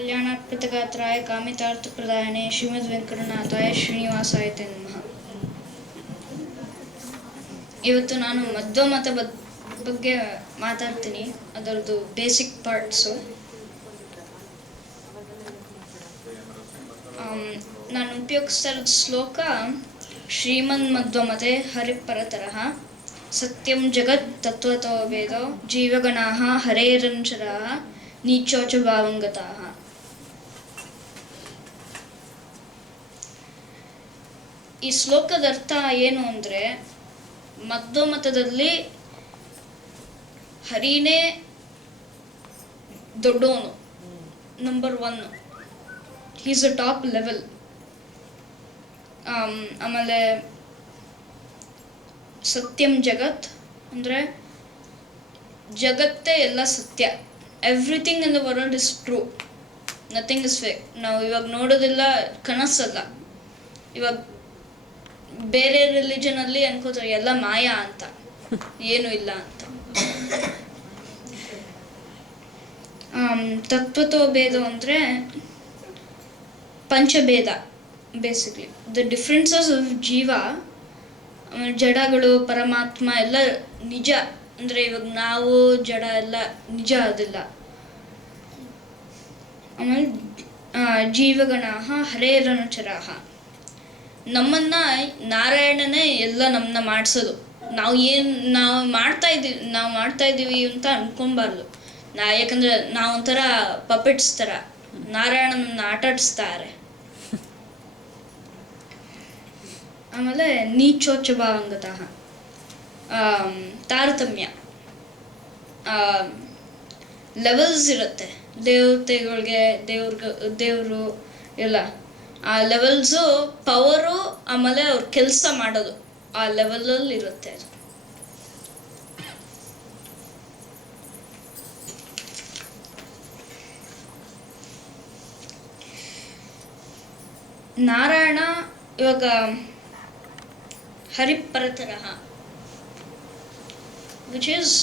ಕಲ್ಯಾಣಾತ್ಮಕಗಾತ್ರಾಯ ಕಾಮಿತಾರ್ಥಪ್ರದಾಯನೆ ಶ್ರೀಮದ್ವೆಂಕಟನಾಥಾಯ ಶ್ರೀನಿವಾಸಾಯ ತೇ ನಮಃ. ಇವತ್ತು ನಾನು ಮಧ್ವಮತ ಬಗ್ಗೆ ಮಾತಾಡ್ತೀನಿ, ಅದರದ್ದು ಬೇಸಿಕ್ ಪಾರ್ಟ್ಸು. ನಾನು ಉಪಯೋಗಿಸ್ತಾ ಇರೋದು ಶ್ಲೋಕ ಶ್ರೀಮನ್ಮಧ್ವಮತೆ ಹರಿಪರತರಃ ಸತ್ಯಂ ಜಗತ್ ತತ್ವತೋ ವೇದೋ ಜೀವಗಣಾಃ ಹರೇರಂಚರಾಃ ನೀಚೋಚ ಭಾವಂಗತಾಃ. ಈ ಶ್ಲೋಕದ ಅರ್ಥ ಏನು ಅಂದರೆ, ಮಧ್ವಮತದಲ್ಲಿ ಹರಿನೇ ದೊಡ್ಡವನು, number 1, he's a top level. ಆಮೇಲೆ ಸತ್ಯಂ ಜಗತ್ ಅಂದರೆ ಜಗತ್ತೇ ಎಲ್ಲ ಸತ್ಯ. Everything in the world is true, nothing is fake. ನಾವು ಇವಾಗ ನೋಡೋದಿಲ್ಲ ಕನಸಲ್ಲ. ಇವಾಗ ಬೇರೆ ರಿಲಿಜನಲ್ಲಿ ಅನ್ಕೋತಾರೆ ಎಲ್ಲ ಮಾಯಾ ಅಂತ, ಏನೂ ಇಲ್ಲ ಅಂತ. ತತ್ವತೋ ಭೇದ ಅಂದರೆ ಪಂಚಭೇದ. ಬೇಸಿಕ್ಲಿ ದ ಡಿಫ್ರೆನ್ಸಸ್ ಆಫ್ ಜೀವ, ಜಡಗಳು, ಪರಮಾತ್ಮ ಎಲ್ಲ ನಿಜ. ಅಂದರೆ ಇವಾಗ ನಾವು ಜಡ ಎಲ್ಲ ನಿಜ ಅದಿಲ್ಲ. ಆಮೇಲೆ ಜೀವಗಣಾಃ ಹರೇರನುಚರಾಃ, ನಮ್ಮನ್ನ ನಾರಾಯಣನೇ ಎಲ್ಲ ನಮ್ಮನ್ನ ಮಾಡಿಸೋದು. ನಾವು ಮಾಡ್ತಾ ಇದ್ದೀವಿ ಅಂತ ಅನ್ಕೊಬಾರ್ದು. ಯಾಕಂದ್ರೆ ನಾವು ಒಂಥರ ಪಪೆಟ್ಸ್ ಥರ, ನಾರಾಯಣನ ಆಟಾಡಿಸ್ತಾರೆ. ಆಮೇಲೆ ನೀಚೋಚ್ಚ ಭಾವಂಗತಃ, ತಾರತಮ್ಯ, ಲೆವೆಲ್ಸ್ ಇರುತ್ತೆ ದೇವತೆಗಳಿಗೆ, ದೇವರು ಎಲ್ಲ ಆ ಲೆವೆಲ್ಸು, ಪವರು, ಆಮೇಲೆ ಅವ್ರ ಕೆಲಸ ಮಾಡೋದು ಆ ಲೆವೆಲಲ್ಲಿ ಇರುತ್ತೆ. ಅದು ನಾರಾಯಣ ಇವಾಗ ಹರಿಪರತರಃ, which is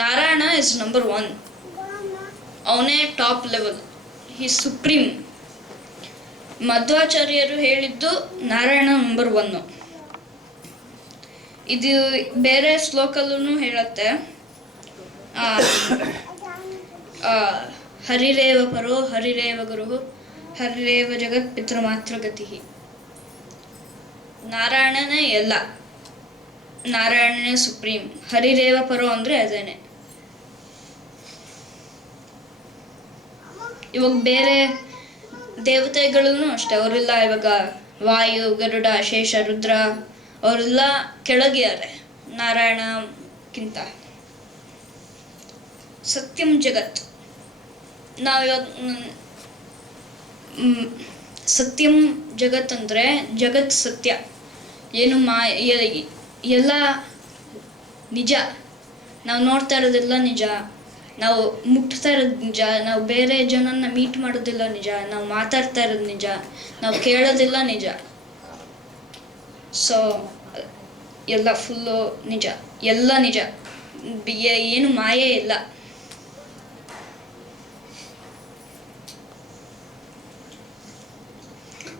Narayana is number 1. ಅವನೇ ಟಾಪ್ ಲೆವೆಲ್, ಹಿ ಸುಪ್ರೀಂ. ಮಧ್ವಾಚಾರ್ಯರು ಹೇಳಿದ್ದು ನಾರಾಯಣ ನಂಬರ್ 1. ಇದು ಬೇರೆ ಶ್ಲೋಕಲ್ಲೂ ಹೇಳುತ್ತೆ, ಹರಿರೇವ ಪರೋ ಹರಿರೇವ ಗುರು ಹರಿರೇವ ಜಗತ್ ಪಿತೃಮಾತ್ರ ಗತಿ. ನಾರಾಯಣನೇ ಎಲ್ಲ, ನಾರಾಯಣನೇ ಸುಪ್ರೀಂ. ಹರಿರೇವ ಪರೋ ಅಂದರೆ ಅದೇನೆ. ಇವಾಗ ಬೇರೆ ದೇವತೆಗಳೂ ಅಷ್ಟೇ, ಅವರೆಲ್ಲ ಇವಾಗ ವಾಯು, ಗರುಡ, ಶೇಷ, ರುದ್ರ, ಅವರೆಲ್ಲ ಕೆಳಗಿದ್ದಾರೆ ನಾರಾಯಣಕ್ಕಿಂತ. ಸತ್ಯಂ ಜಗತ್, ನಾವಿವಾಗ ಸತ್ಯಂ ಜಗತ್ ಅಂದರೆ ಜಗತ್ ಸತ್ಯ, ಏನು ಎಲ್ಲ ನಿಜ. ನಾವು ನೋಡ್ತಾ ಇರೋದೆಲ್ಲ ನಿಜ, ನಾವು ಮುಟ್ತಾ ಇರೋದು ನಿಜ, ನಾವು ಬೇರೆ ಜನನ್ನ ಮೀಟ್ ಮಾಡೋದಿಲ್ಲ ನಿಜ, ನಾವು ಮಾತಾಡ್ತಾ ಇರೋದು ನಿಜ, ನಾವು ಕೇಳೋದಿಲ್ಲ ನಿಜ. ಸೊ ಎಲ್ಲ ಫುಲ್ಲು ನಿಜ, ಎಲ್ಲ ನಿಜ, ಏನು ಮಾಯೆ ಇಲ್ಲ.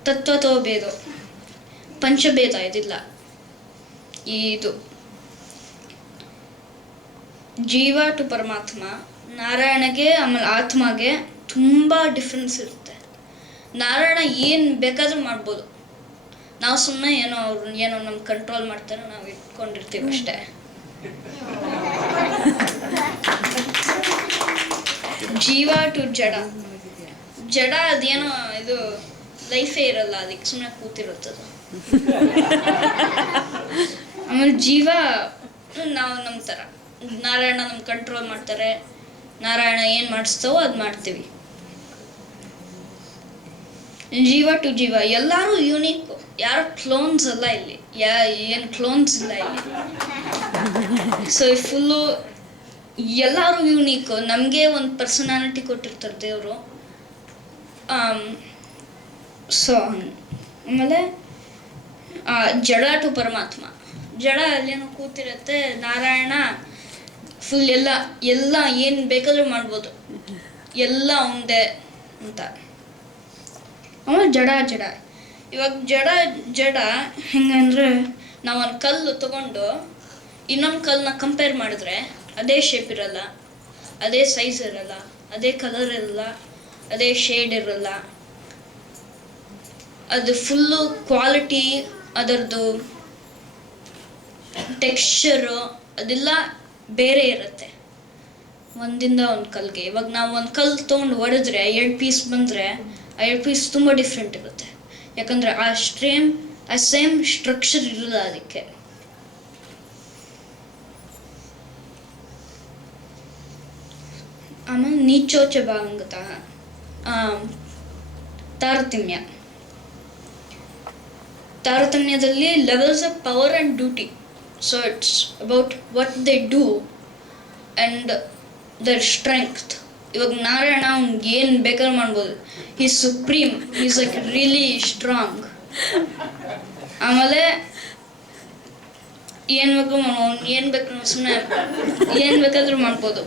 ತತ್ವತೋ ಭೇದ, ಪಂಚಭೇದ ಇದಿಲ್ಲ. ಇದು ಜೀವ ಟು ಪರಮಾತ್ಮ, ನಾರಾಯಣಗೆ ಆಮೇಲೆ ಆತ್ಮಗೆ ತುಂಬ ಡಿಫ್ರೆನ್ಸ್ ಇರುತ್ತೆ. ನಾರಾಯಣ ಏನು ಬೇಕಾದ್ರೂ ಮಾಡ್ಬೋದು, ನಾವು ಸುಮ್ಮನೆ ಏನೋ ನಮ್ಮ ಕಂಟ್ರೋಲ್ ಮಾಡ್ತಾರೆ, ನಾವು ಇಟ್ಕೊಂಡಿರ್ತೀವಿ ಅಷ್ಟೇ. ಜೀವ ಟು ಜಡ ಅದೇನೋ ಇದು ಲೈಫೇ ಇರಲ್ಲ, ಅದಕ್ಕೆ ಸುಮ್ಮನೆ ಕೂತಿರುತ್ತದು. ಆಮೇಲೆ ಜೀವ ನಾವು ನಮ್ಮ ಥರ, ನಾರಾಯಣ ನಮ್ಮ ಕಂಟ್ರೋಲ್ ಮಾಡ್ತಾರೆ, ನಾರಾಯಣ ಏನು ಮಾಡಿಸ್ತಾವೋ ಅದು ಮಾಡ್ತೀವಿ. ಜೀವ ಟು ಜೀವ, ಎಲ್ಲರೂ ಯೂನಿಕ್, ಯಾರು ಕ್ಲೋನ್ಸ್ ಅಲ್ಲ ಇಲ್ಲಿ, ಏನು ಕ್ಲೋನ್ಸ್ ಇಲ್ಲ ಇಲ್ಲಿ. ಸೊ ಫುಲ್ಲು ಎಲ್ಲರೂ ಯೂನಿಕ್, ನಮಗೆ ಒಂದು ಪರ್ಸನಾಲಿಟಿ ಕೊಟ್ಟಿರ್ತಾರೆ ದೇವರು. ಸೊ ಆಮೇಲೆ ಜಡ ಟು ಪರಮಾತ್ಮ, ಜಡ ಅಲ್ಲೇನೋ ಕೂತಿರುತ್ತೆ, ನಾರಾಯಣ ಫುಲ್ ಎಲ್ಲ ಏನು ಬೇಕಾದರೂ ಮಾಡ್ಬೋದು, ಎಲ್ಲ ಒಂದೇ ಅಂತ. ಆಮೇಲೆ ಜಡ ಇವಾಗ ಜಡ ಹೆಂಗಂದ್ರೆ ನಾವು ಒಂದು ಕಲ್ಲು ತಗೊಂಡು ಇನ್ನೊಂದು ಕಲ್ಲನ್ನ ಕಂಪೇರ್ ಮಾಡಿದ್ರೆ ಅದೇ ಶೇಪ್ ಇರಲ್ಲ, ಅದೇ ಸೈಜ್ ಇರಲ್ಲ, ಅದೇ ಕಲರ್ ಇರಲ್ಲ, ಅದೇ ಶೇಡ್ ಇರಲ್ಲ. ಅದು ಫುಲ್ಲು ಕ್ವಾಲಿಟಿ, ಅದರದ್ದು ಟೆಕ್ಸ್ಚರು ಅದೆಲ್ಲ ಬೇರೆ ಇರುತ್ತೆ ಒಂದಿಂದ ಒಂದು ಕಲ್ಗೆ. ಇವಾಗ ನಾವು ಒಂದು ಕಲ್ಲು ತೊಗೊಂಡು ಹೊಡೆದ್ರೆ 2 ಪೀಸ್ ಬಂದರೆ ಆ 2 ಪೀಸ್ ತುಂಬ ಡಿಫ್ರೆಂಟ್ ಇರುತ್ತೆ, ಯಾಕಂದರೆ ಆ ಸೇಮ್ ಸ್ಟ್ರಕ್ಚರ್ ಇರಲ್ಲ ಅದಕ್ಕೆ. ಆಮೇಲೆ ನೀಚೋಚಭಾಂಗತಃ ತಾರತಮ್ಯದಲ್ಲಿ levels of power and duty. So it's about what they do and their strength. ಇವಾಗ ನಾರಾಯಣ ಅವ್ನಿಗೆ ಏನು ಬೇಕಾದ್ರೂ ಮಾಡ್ಬೋದು, is supreme, is like really strong. ಆಮೇಲೆ ಏನು ಬೇಕು ಏನು ಬೇಕು ಸುಮ್ಮನೆ ಏನು ಬೇಕಾದ್ರೂ ಮಾಡ್ಬೋದು.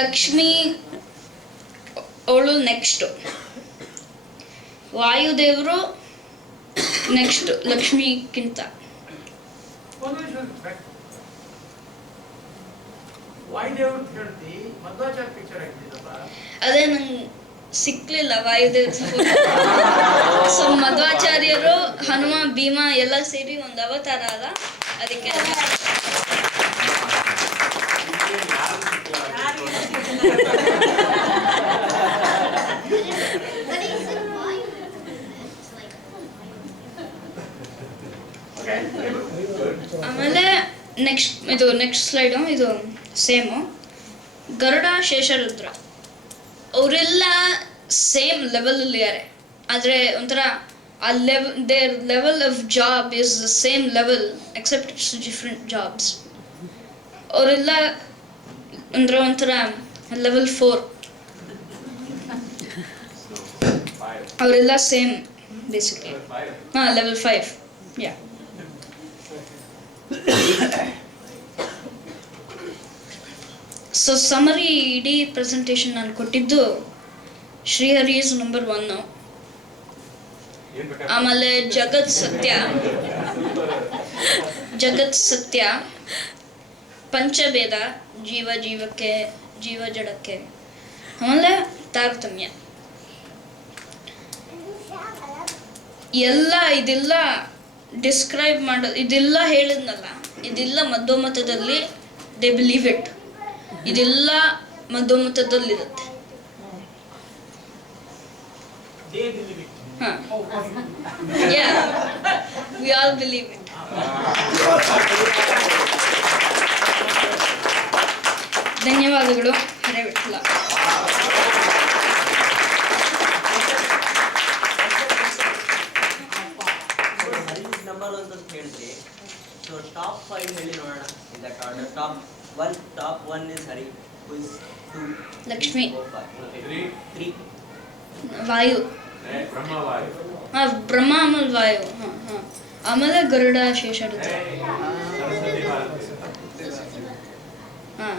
ಲಕ್ಷ್ಮಿ ಅವಳು ನೆಕ್ಸ್ಟು, ವಾಯುದೇವರು ನೆಕ್ಸ್ಟ್ ಲಕ್ಷ್ಮಿಗಿಂತ. ಅದೇ ನಂಗೆ ಸಿಕ್ಲಿಲ್ಲ ವಾಯುದೇವ್ರ. ಸೊ ಮಧ್ವಾಚಾರ್ಯರು ಹನುಮ ಭೀಮ ಎಲ್ಲ ಸೇರಿ ಒಂದು ಅವತಾರ ಅಲ್ಲ, ಅದಕ್ಕೆ ಆಮೇಲೆ ನೆಕ್ಸ್ಟ್ ಸ್ಲೈಡು ಇದು ಸೇಮು. ಗರುಡ ಶೇಷರುದ್ರ ಅವರೆಲ್ಲ ಸೇಮ್ ಲೆವೆಲಲ್ಲಿ ಇದ್ದಾರೆ, ಆದರೆ ಒಂಥರ ಆ their level of job is the same level except it's different jobs. ಅವರೆಲ್ಲ ಅಂದರೆ ಒಂಥರ ಲೆವೆಲ್ 4, ಅವರೆಲ್ಲ same basically. Level 5 yeah. So summary ಇಡೀ ಪ್ರೆಸೆಂಟೇಷನ್ ನಾನು ಕೊಟ್ಟಿದ್ದು ಶ್ರೀಹರಿ ಇಸ್ ನಂಬರ್ 1. ಆಮೇಲೆ ಜಗತ್ ಸತ್ಯ, ಪಂಚಭೇದ, ಜೀವಕ್ಕೆ, ಜೀವ ಜಡಕ್ಕೆ, ಆಮೇಲೆ ತಾರತಮ್ಯ. ಇದೆಲ್ಲ ಡಿಸ್ಕ್ರೈಬ್ ಮಾಡೋದು, ಇದೆಲ್ಲ ಹೇಳಿದ್ನಲ್ಲ, ಇದೆಲ್ಲ ಮಧ್ವಮತದಲ್ಲಿ ದೇ ಬಿಲೀವ್ ಇಟ್. ಇದೆಲ್ಲ ಮಧ್ವಮತದಲ್ಲಿರುತ್ತೆ. We all believe it. ಧನ್ಯವಾದಗಳು. ಹರೇ ವಿಠಲ. So top 5 ಹೇಳಿ ನೋಡೋಣ. In that order, top 1 is Hari, who is 2, Lakshmi, 3 ವಾಯು, ಬ್ರಹ್ಮ, ಆಮೇಲೆ ವಾಯು, ಆಮೇಲೆ ಗರುಡ ಶೇಷರುದ್ರ. ಹಾಂ